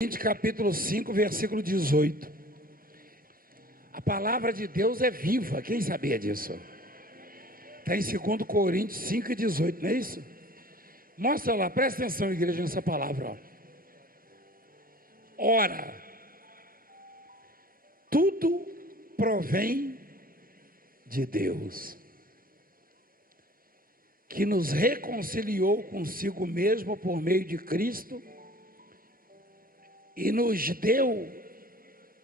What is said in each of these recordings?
Capítulo 5, versículo 18. A palavra de Deus é viva, quem sabia disso? Está em 2 Coríntios 5 e 18, não é isso? Mostra lá, presta atenção, igreja, nessa palavra. Ó. Ora, tudo provém de Deus, que nos reconciliou consigo mesmo por meio de Cristo, e nos deu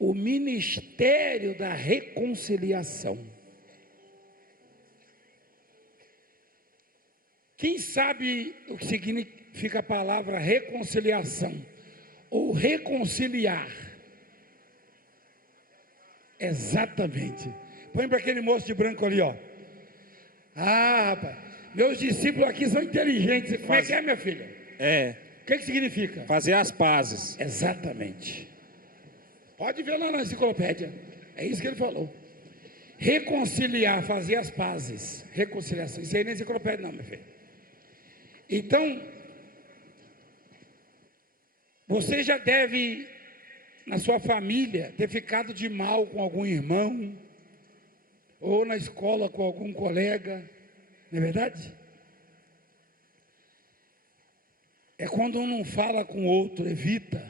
o ministério da reconciliação. Quem sabe o que significa a palavra reconciliação ou reconciliar? Exatamente. Põe para aquele moço de branco ali, ó. Ah, rapaz, meus discípulos aqui são inteligentes. Como é que é, minha filha? O que significa? Fazer as pazes. Exatamente. Pode ver lá na enciclopédia. É isso que ele falou. Reconciliar, fazer as pazes. Reconciliação. Isso aí não é enciclopédia não, meu filho. Então, você já deve, na sua família, ter ficado de mal com algum irmão, ou na escola com algum colega. Não é verdade? É quando um não fala com o outro, evita.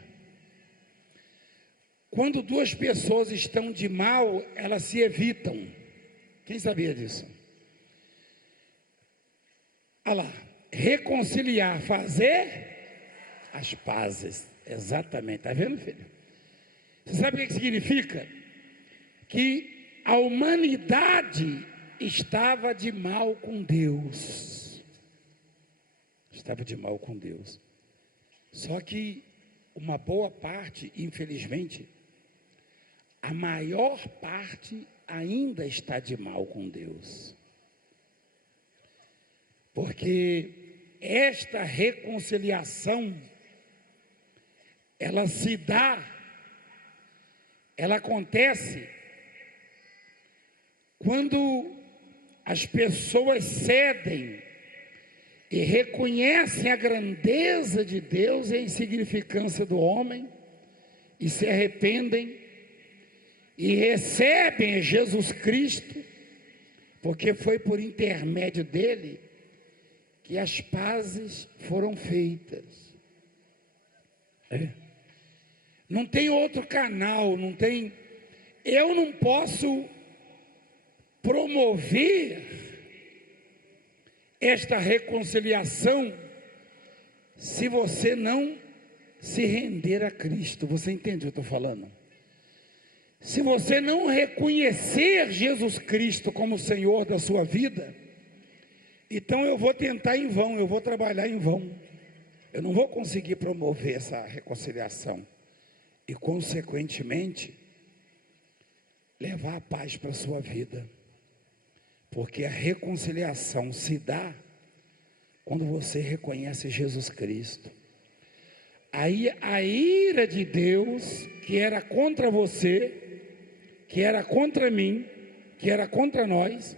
Quando duas pessoas estão de mal, elas se evitam. Quem sabia disso? Olha lá, reconciliar, fazer as pazes. Exatamente, está vendo, filho? Você sabe o que significa? Que a humanidade estava de mal com Deus. Estava de mal com Deus. Só que uma boa parte, infelizmente, a maior parte ainda está de mal com Deus. Porque esta reconciliação, ela se dá, ela acontece quando as pessoas cedem e reconhecem a grandeza de Deus e a insignificância do homem, e se arrependem, e recebem Jesus Cristo, porque foi por intermédio dele que as pazes foram feitas. Não tem outro canal, não tem. Eu não posso promover esta reconciliação se você não se render a Cristo. Você entende o que eu estou falando? Se você não reconhecer Jesus Cristo como Senhor da sua vida, então eu vou tentar em vão, eu vou trabalhar em vão. Eu não vou conseguir promover essa reconciliação e, consequentemente, levar a paz para a sua vida. Porque a reconciliação se dá quando você reconhece Jesus Cristo. Aí a ira de Deus, que era contra você, que era contra mim, que era contra nós,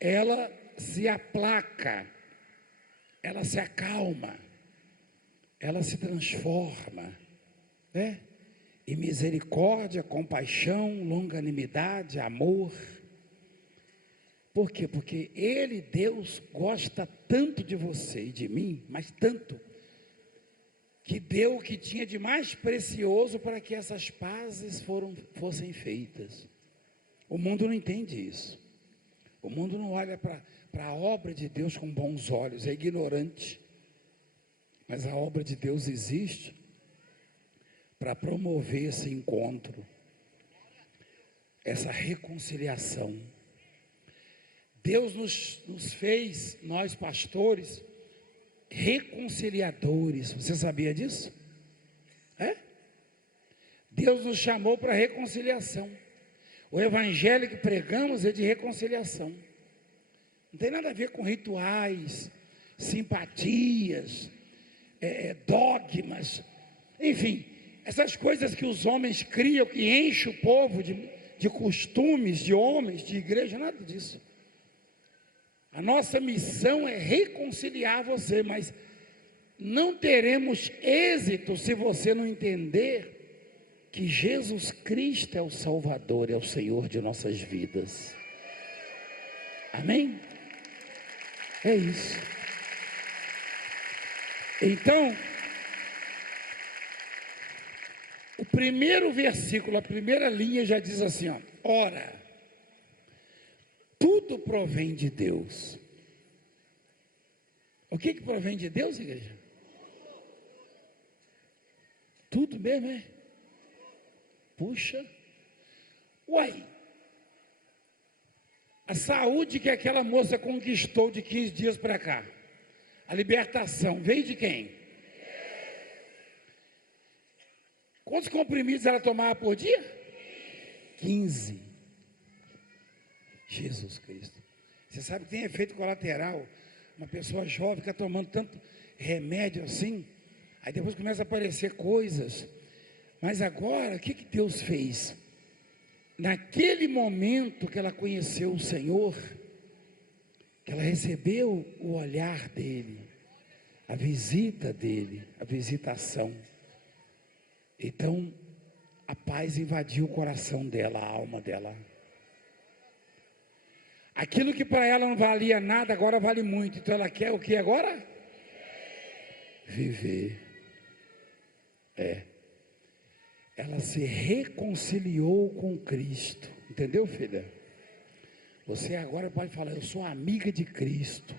ela se aplaca, ela se acalma, ela se transforma, né? Em misericórdia, compaixão, longanimidade, amor. Por quê? Porque Ele, Deus, gosta tanto de você e de mim, mas tanto, que deu o que tinha de mais precioso para que essas pazes fossem feitas. O mundo não entende isso. O mundo não olha para a obra de Deus com bons olhos, é ignorante. Mas a obra de Deus existe para promover esse encontro, essa reconciliação. Deus nos fez, nós pastores, reconciliadores. Você sabia disso? Deus nos chamou para reconciliação. O evangelho que pregamos é de reconciliação. Não tem nada a ver com rituais, simpatias, dogmas, enfim, essas coisas que os homens criam, que enchem o povo de costumes, de homens, de igreja, nada disso. A nossa missão é reconciliar você, mas não teremos êxito se você não entender que Jesus Cristo é o Salvador, é o Senhor de nossas vidas. Amém? É isso. Então, o primeiro versículo, a primeira linha já diz assim, ó: ora, tudo provém de Deus. O que provém de Deus, igreja? Tudo mesmo, é? Puxa. Uai. A saúde que aquela moça conquistou de 15 dias para cá, a libertação, veio de quem? Quantos comprimidos ela tomava por dia? 15. Jesus Cristo. Você sabe que tem efeito colateral. Uma pessoa jovem fica tomando tanto remédio assim, aí depois começa a aparecer coisas. Mas agora, o que Deus fez? Naquele momento que ela conheceu o Senhor, que ela recebeu o olhar dele, a visita dele, a visitação, então a paz invadiu o coração dela, a alma dela. Aquilo que para ela não valia nada, agora vale muito. Então ela quer o que agora? Viver. Ela se reconciliou com Cristo. Entendeu, filha? Você agora pode falar: eu sou amiga de Cristo.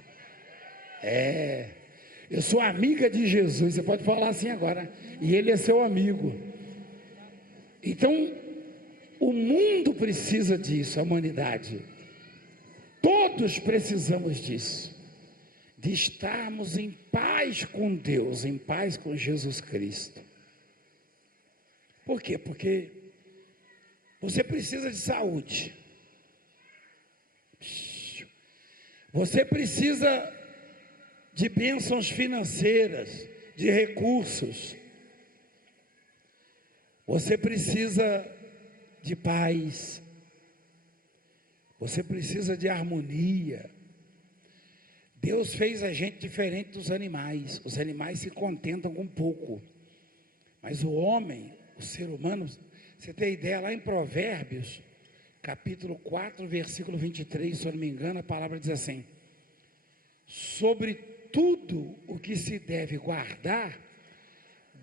Eu sou amiga de Jesus. Você pode falar assim agora. E Ele é seu amigo. Então, o mundo precisa disso, a humanidade. Todos precisamos disso. De estarmos em paz com Deus, em paz com Jesus Cristo. Por quê? Porque você precisa de saúde. Você precisa de bênçãos financeiras, de recursos. Você precisa de paz. Você precisa de harmonia. Deus fez a gente diferente dos animais. Os animais se contentam com pouco. Mas o homem, o ser humano, você tem ideia, lá em Provérbios, capítulo 4, versículo 23, se eu não me engano, a palavra diz assim: sobre tudo o que se deve guardar,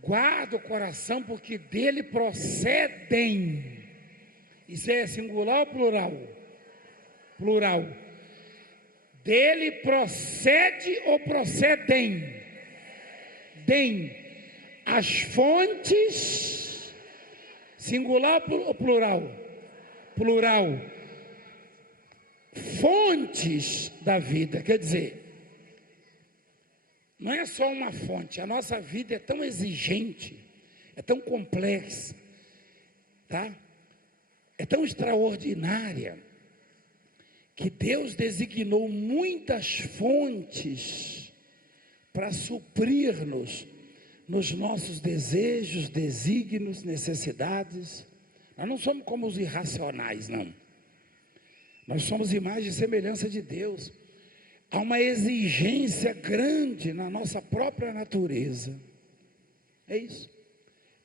guarda o coração, porque dele procedem. Isso é singular ou plural? Plural. Dele procede ou procedem? Dem. As fontes, singular ou plural? Plural. Fontes da vida, quer dizer, não é só uma fonte. A nossa vida é tão exigente, é tão complexa, tá? É tão extraordinária, que Deus designou muitas fontes para suprir-nos nos nossos desejos, desígnios, necessidades. Nós não somos como os irracionais, não. Nós somos imagem e semelhança de Deus. Há uma exigência grande na nossa própria natureza. É isso.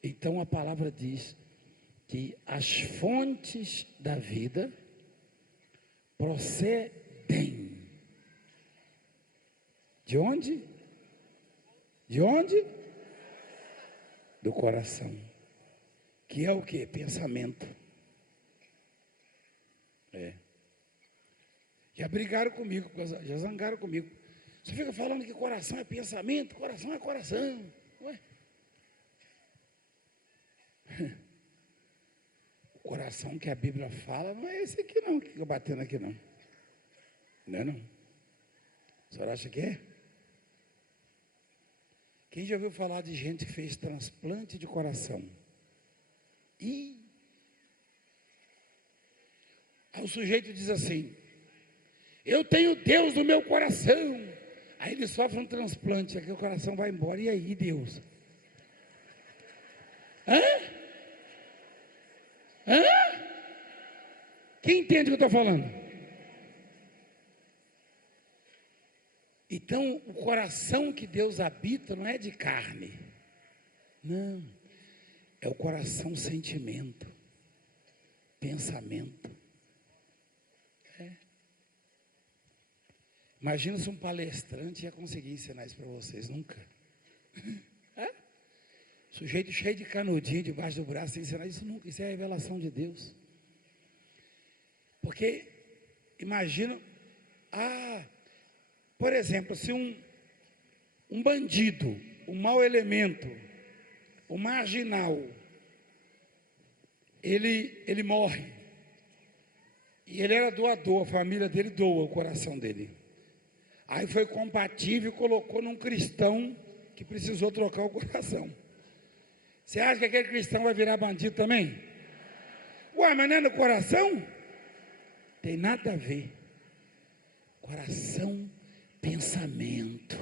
Então a palavra diz que as fontes da vida procedem. De onde? De onde? Do coração. Que é o que? Pensamento. Já brigaram comigo, já zangaram comigo. Você fica falando que coração é pensamento, coração é coração. Ué? O coração que a Bíblia fala não é esse aqui não, que fica batendo aqui não. Não é não? A senhora acha que é? Quem já ouviu falar de gente que fez transplante de coração? Aí o sujeito diz assim: eu tenho Deus no meu coração. Aí ele sofre um transplante, aqui o coração vai embora. E aí, Deus? Quem entende o que eu estou falando? E Então, o coração que Deus habita não é de carne. Não. É o coração sentimento, pensamento. Imagina se um palestrante ia conseguir ensinar isso para vocês. Nunca. Sujeito cheio de canudinho debaixo do braço, ensinar isso nunca. Isso é a revelação de Deus. Porque, imagina, por exemplo, se um bandido, um mau elemento, um marginal, ele morre, e ele era doador, a família dele doa o coração dele. Aí foi compatível e colocou num cristão que precisou trocar o coração. Você acha que aquele cristão vai virar bandido também? Ué, mas não é no coração? Tem nada a ver. Coração, pensamento.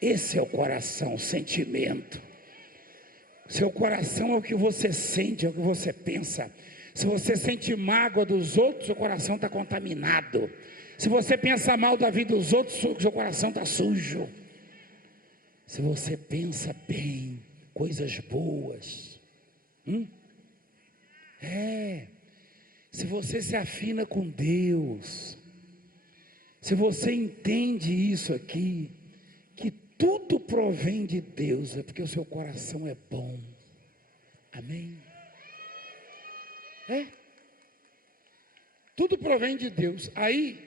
Esse é o coração, o sentimento. Seu coração é o que você sente, é o que você pensa. Se você sente mágoa dos outros, seu coração está contaminado. Se você pensa mal da vida dos outros, seu coração está sujo. Se você pensa bem, coisas boas. Se você se afina com Deus, se você entende isso aqui, que tudo provém de Deus, é porque o seu coração é bom. Amém? Tudo provém de Deus. Aí,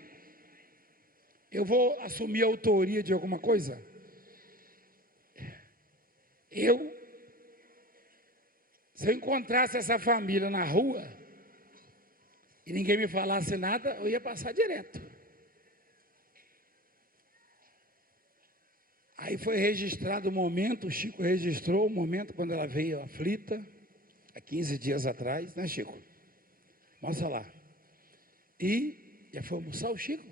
eu vou assumir a autoria de alguma coisa? Se eu encontrasse essa família na rua, e ninguém me falasse nada, eu ia passar direto. Aí foi registrado o momento, o Chico registrou o momento quando ela veio aflita, há 15 dias atrás, né, Chico? Mostra lá. E já foi almoçar o Chico?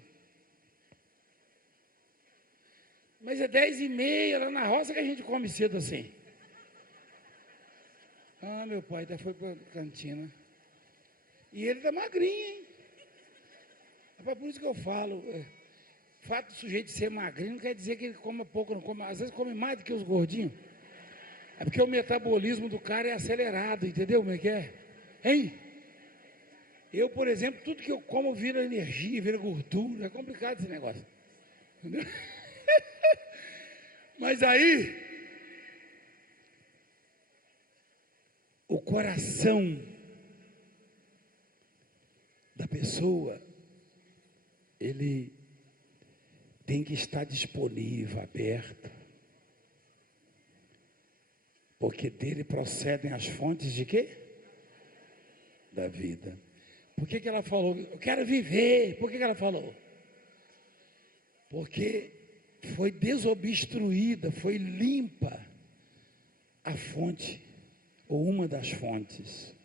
Mas é 10h30 lá na roça que a gente come cedo assim. Meu pai até foi para a cantina. E ele está magrinho, hein? É por isso que eu falo, o fato do sujeito ser magrinho não quer dizer que ele coma pouco, não come, às vezes come mais do que os gordinhos. É porque o metabolismo do cara é acelerado, entendeu como é que é? Hein? Eu, por exemplo, tudo que eu como vira energia, vira gordura, é complicado esse negócio. Entendeu? Mas aí, o coração da pessoa, ele tem que estar disponível, aberto, porque dele procedem as fontes de quê? Da vida. Por que ela falou, eu quero viver? Por que ela falou? Porque foi desobstruída, foi limpa a fonte, ou uma das fontes.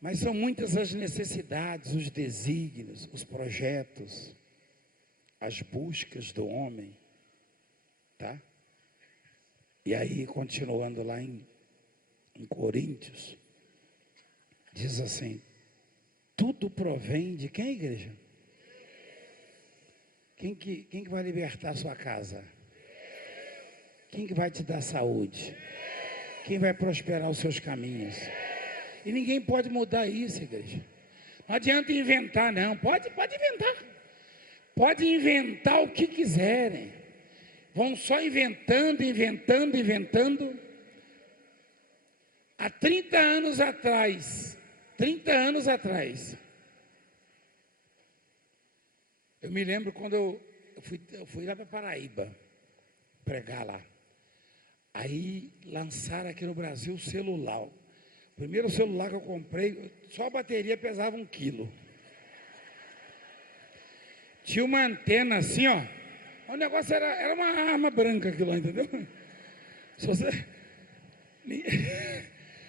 Mas são muitas as necessidades, os desígnios, os projetos, as buscas do homem, tá? E aí, continuando lá em Coríntios, diz assim, tudo provém de quem, igreja? Quem que vai libertar a sua casa? Quem que vai te dar saúde? Quem vai prosperar os seus caminhos? E ninguém pode mudar isso, igreja. Não adianta inventar, não. Pode inventar. Pode inventar o que quiserem. Vão só inventando. Há 30 anos atrás, eu me lembro quando eu fui lá para Paraíba, pregar lá. Aí lançaram aqui no Brasil o celular. O primeiro celular que eu comprei, só a bateria pesava 1 quilo. Tinha uma antena assim, ó. O negócio era uma arma branca aquilo lá, entendeu?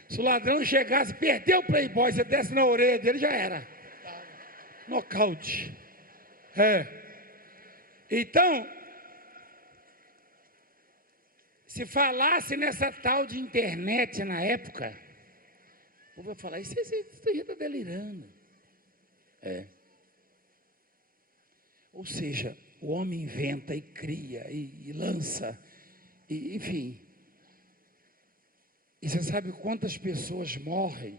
Se o ladrão chegasse, perdeu o Playboy, você desce na orelha dele, já era. Nocaute. Então, se falasse nessa tal de internet na época, o povo vai falar, isso aí está delirando. Ou seja, o homem inventa e cria e lança, enfim. E você sabe quantas pessoas morrem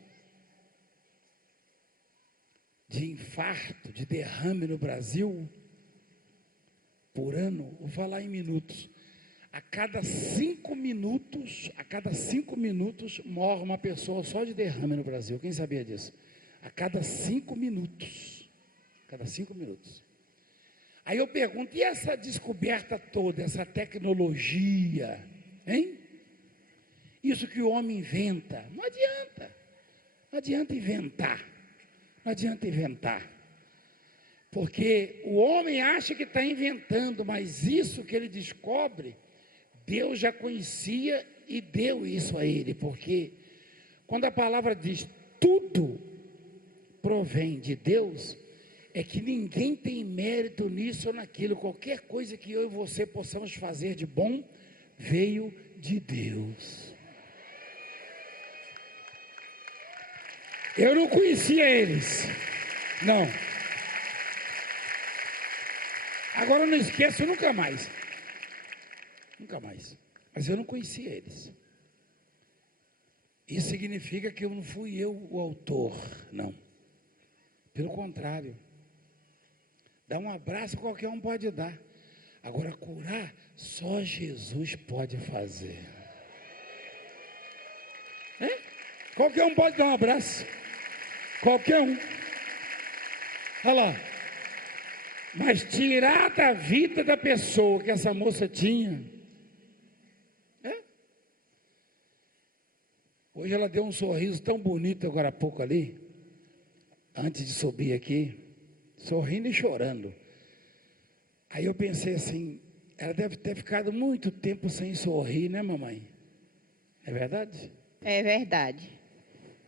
de infarto, de derrame no Brasil por ano? Vou falar em minutos. A cada 5 minutos morre uma pessoa só de derrame no Brasil. Quem sabia disso? A cada 5 minutos. Cada 5 minutos. Aí eu pergunto, e essa descoberta toda, essa tecnologia, hein? Isso que o homem inventa, não adianta inventar, não adianta inventar, porque o homem acha que está inventando, mas isso que ele descobre, Deus já conhecia e deu isso a ele, porque quando a palavra diz tudo provém de Deus, é que ninguém tem mérito nisso ou naquilo. Qualquer coisa que eu e você possamos fazer de bom, veio de Deus. Eu não conhecia eles, não. Agora eu não esqueço nunca mais. Mas eu não conhecia eles. Isso significa que eu não fui eu o autor, não. Pelo contrário. Dar um abraço qualquer um pode dar. Agora curar, só Jesus pode fazer. Qualquer um pode dar um abraço. Qualquer um. Olha lá. Mas tirar da vida da pessoa que essa moça tinha. Hoje ela deu um sorriso tão bonito agora há pouco ali. Antes de subir aqui. Sorrindo e chorando. Aí eu pensei assim, ela deve ter ficado muito tempo sem sorrir, né, mamãe? É verdade? É verdade.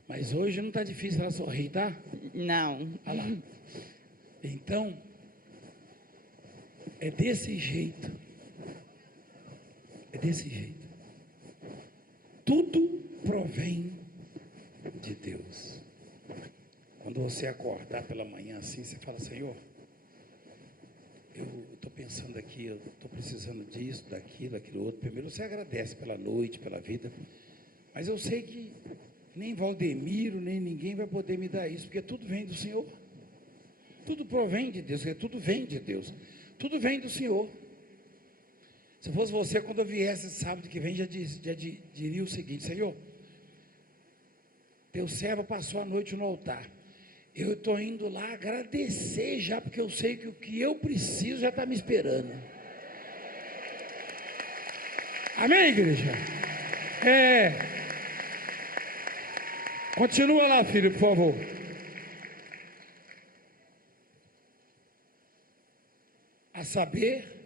Mas hoje não está difícil ela sorrir, tá? Não. Olha lá. Então, é desse jeito. É desse jeito. Tudo provém de Deus. Quando você acordar pela manhã assim, você fala, Senhor, eu estou pensando aqui, eu estou precisando disso, daquilo, aquilo outro. Primeiro você agradece pela noite, pela vida. Mas eu sei que nem Valdemiro, nem ninguém vai poder me dar isso, porque tudo vem do Senhor. Tudo provém de Deus, porque tudo vem de Deus. Tudo vem do Senhor. Se fosse você, quando eu viesse sábado que vem, já diria o seguinte, Senhor, teu servo passou a noite no altar. Eu estou indo lá agradecer já, porque eu sei que o que eu preciso já está me esperando. Amém, igreja? Continua lá, filho, por favor. A saber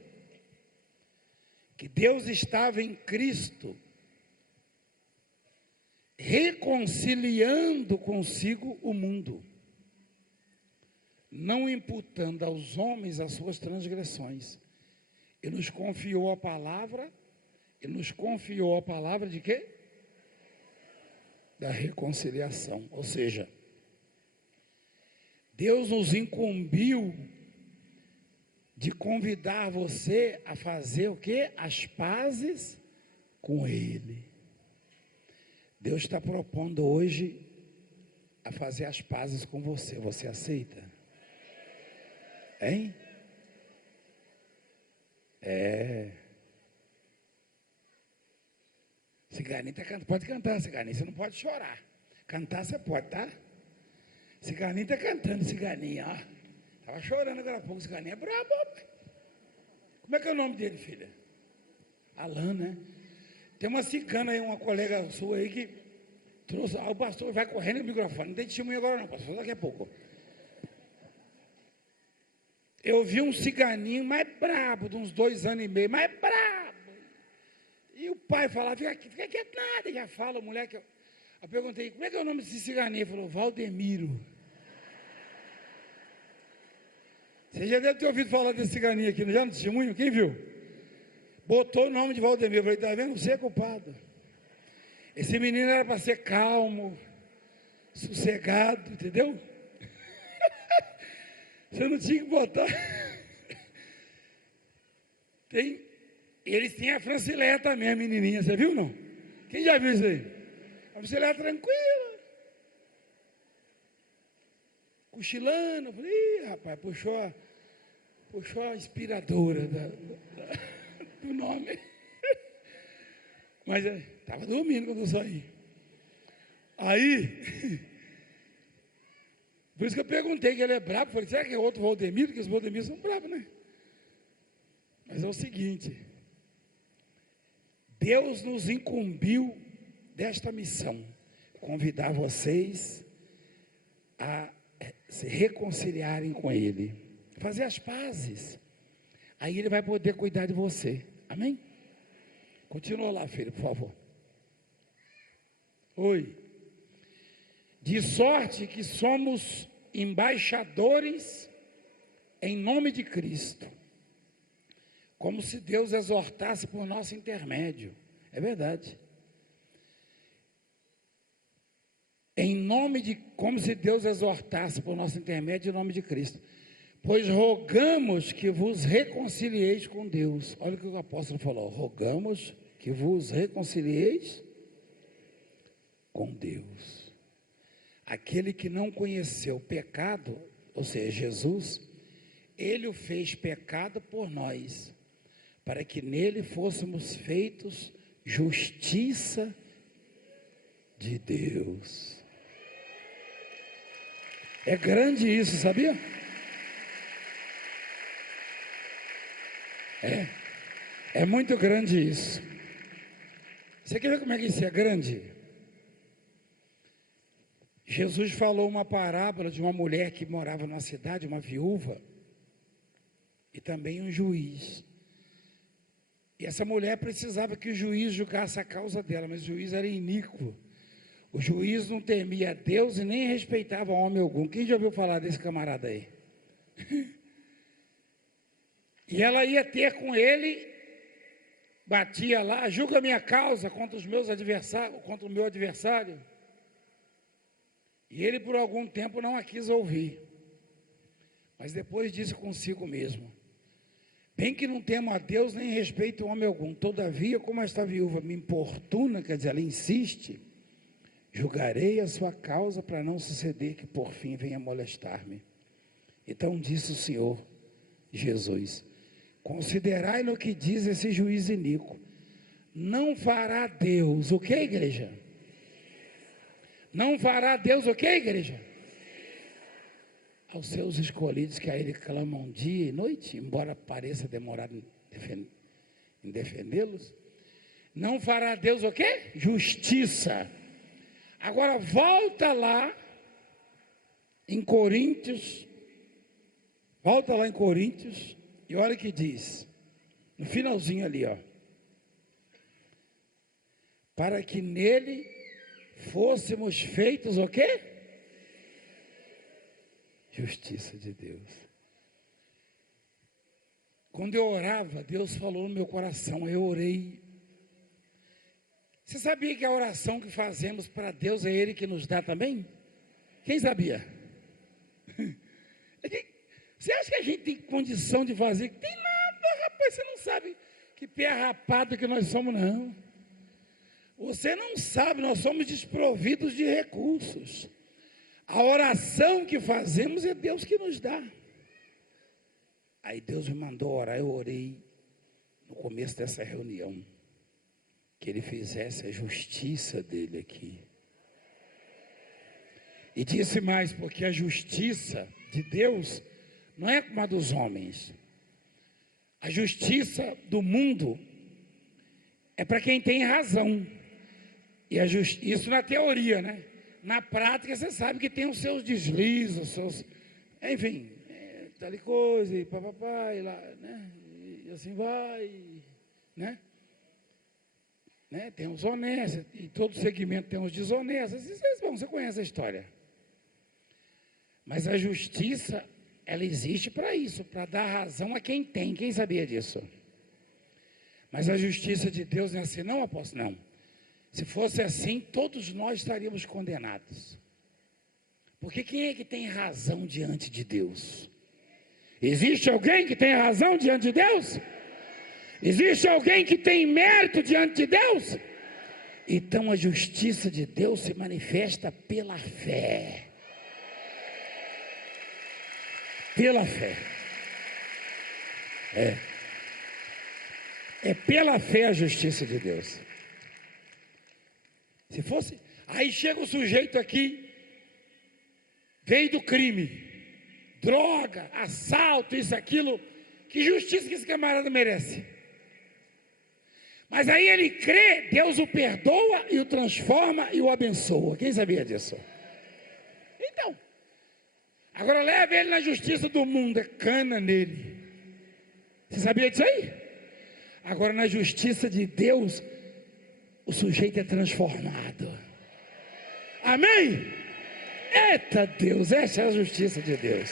que Deus estava em Cristo, reconciliando consigo o mundo, não imputando aos homens as suas transgressões, e nos confiou a palavra, de quê? Da reconciliação, ou seja, Deus nos incumbiu de convidar você a fazer o quê? As pazes com Ele. Deus está propondo hoje a fazer as pazes com você. Você aceita? Hein? Ciganinha tá cantando. Pode cantar, Ciganinha. Você não pode chorar. Cantar você pode, tá? Ciganinha está cantando, Ciganinha, ó. Estava chorando agora há pouco. Ciganinha é brabo. Como é que é o nome dele, filha? Alan, né? Tem uma cigana aí, uma colega sua aí que trouxe. O pastor vai correndo no microfone. Não tem testemunho agora não, pastor, daqui a pouco. Eu vi um ciganinho mais brabo, de uns 2 anos e meio, mais brabo. E o pai falava, fica quieto, nada, já fala, o moleque. Eu perguntei, como é que é o nome desse ciganinho? Ele falou, Valdemiro. Você já deve ter ouvido falar desse ciganinho aqui, não já no testemunho? Quem viu? Botou o nome de Valdemiro. Eu falei, está vendo? Você é culpado. Esse menino era para ser calmo, sossegado, entendeu? Você não tinha que botar. Eles têm a Francileia também, a menininha, você viu não? Quem já viu isso aí? A Francileia tranquila, cochilando. Falei, ih, rapaz, puxou a inspiradora do nome. Mas estava dormindo quando eu saí. Aí, por isso que eu perguntei que ele é brabo. Falei, será que é outro Valdemiro? Porque os Valdemiros são bravos, né? Mas é o seguinte, Deus nos incumbiu desta missão, convidar vocês a se reconciliarem com Ele, fazer as pazes. Aí Ele vai poder cuidar de você. Amém? Continua lá, filho, por favor. Oi. De sorte que somos embaixadores em nome de Cristo, como se Deus exortasse por nosso intermédio. É verdade. Como se Deus exortasse por nosso intermédio em nome de Cristo. Pois rogamos que vos reconcilieis com Deus. Olha o que o apóstolo falou. Rogamos que vos reconcilieis com Deus. Aquele que não conheceu o pecado, ou seja, Jesus, Ele o fez pecado por nós, para que nele fôssemos feitos justiça de Deus. É grande isso, sabia? É muito grande isso. Você quer ver como é que isso é grande? Jesus falou uma parábola de uma mulher que morava numa cidade, uma viúva, e também um juiz. E essa mulher precisava que o juiz julgasse a causa dela, mas o juiz era iníquo. O juiz não temia a Deus e nem respeitava homem algum. Quem já ouviu falar desse camarada aí? E ela ia ter com ele, batia lá, julga a minha causa contra os meus adversários, contra o meu adversário. E ele por algum tempo não a quis ouvir. Mas depois disse consigo mesmo: bem que não temo a Deus nem respeito homem algum, todavia, como esta viúva me importuna, quer dizer, ela insiste, julgarei a sua causa para não suceder que por fim venha molestar-me. Então disse o Senhor Jesus: considerai no que diz esse juiz iníquo. Não fará Deus o que, igreja? Não fará Deus o que, igreja? Aos seus escolhidos que a Ele clamam dia e noite, embora pareça demorar em defendê-los. Não fará Deus o quê? Justiça. Agora volta lá em Coríntios, e olha o que diz, no finalzinho ali, ó. Para que nele fôssemos feitos o quê? Justiça de Deus. Quando eu orava, Deus falou no meu coração, eu orei. Você sabia que a oração que fazemos para Deus é Ele que nos dá também? Quem sabia? Você acha que a gente tem condição de fazer? Tem nada, rapaz, você não sabe que pé rapado que nós somos, não. Você não sabe, nós somos desprovidos de recursos. A oração que fazemos é Deus que nos dá. Aí Deus me mandou orar, eu orei no começo dessa reunião, que Ele fizesse a justiça dEle aqui. E disse mais, porque a justiça de Deus não é como a dos homens. A justiça do mundo é para quem tem razão. E isso na teoria, né? Na prática, você sabe que tem os seus deslizes, enfim, tal coisa, e papapá, e lá, né? E assim vai, né? Tem os honestos, e todo segmento tem os desonestos. Você conhece a história. Mas a justiça, ela existe para isso, para dar razão a quem tem. Quem sabia disso? Mas a justiça de Deus não é assim, não, apóstolo? Não. Se fosse assim, todos nós estaríamos condenados. Porque quem é que tem razão diante de Deus? Existe alguém que tem razão diante de Deus? Existe alguém que tem mérito diante de Deus? Então a justiça de Deus se manifesta pela fé. Pela fé. É pela fé a justiça de Deus. Se fosse, aí chega o sujeito aqui, veio do crime, droga, assalto, isso, aquilo, que justiça que esse camarada merece? Mas aí ele crê, Deus o perdoa e o transforma e o abençoa. Quem sabia disso? Então, agora leva ele na justiça do mundo, é cana nele. Você sabia disso aí? Agora na justiça de Deus, o sujeito é transformado. Amém? Eita Deus, essa é a justiça de Deus.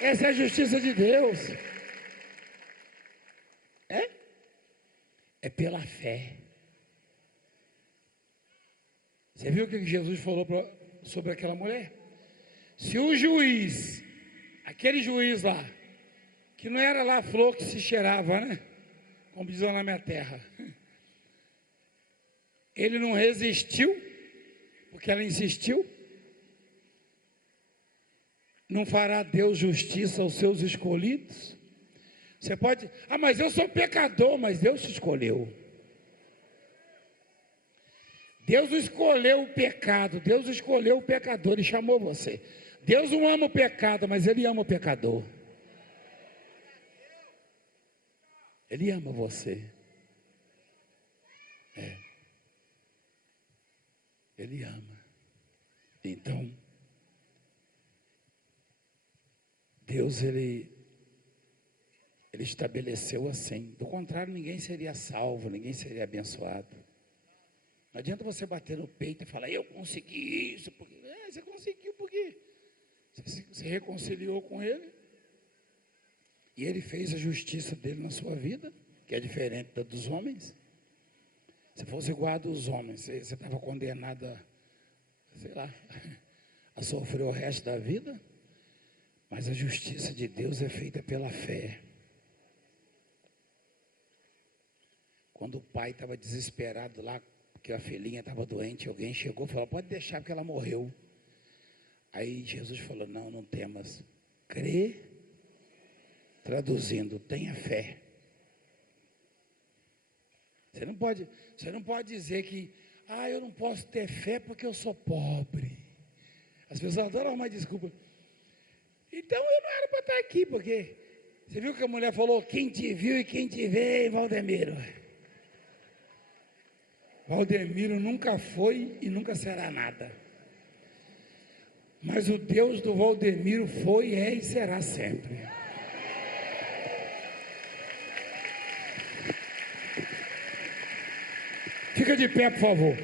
Essa é a justiça de Deus. É pela fé. Você viu o que Jesus falou sobre aquela mulher? Se o juiz, aquele juiz lá, que não era lá a flor que se cheirava, né? Como diz lá na minha terra. Ele não resistiu, porque ela insistiu. Não fará Deus justiça aos seus escolhidos? Você pode, mas eu sou pecador, mas Deus te escolheu. Deus não escolheu o pecado, Deus escolheu o pecador e chamou você. Deus não ama o pecado, mas Ele ama o pecador. Ele ama você. Ele ama. Então, Deus, Ele estabeleceu assim. Do contrário, ninguém seria salvo, ninguém seria abençoado. Não adianta você bater no peito e falar, eu consegui isso. Porque, você conseguiu porque você se reconciliou com Ele. E Ele fez a justiça dele na sua vida, que é diferente da dos homens. Se fosse igual a dos homens, você estava condenado a sofrer o resto da vida. Mas a justiça de Deus é feita pela fé. Quando o pai estava desesperado lá, porque a filhinha estava doente, alguém chegou e falou, pode deixar porque ela morreu. Aí Jesus falou, não temas, crê, traduzindo, tenha fé. Você não pode dizer que, eu não posso ter fé porque eu sou pobre. As pessoas adoram arrumar desculpa. Então eu não era para estar aqui, porque você viu que a mulher falou, quem te viu e quem te vê, Valdemiro. Valdemiro nunca foi e nunca será nada. Mas o Deus do Valdemiro foi, é e será sempre. Fica de pé, por favor.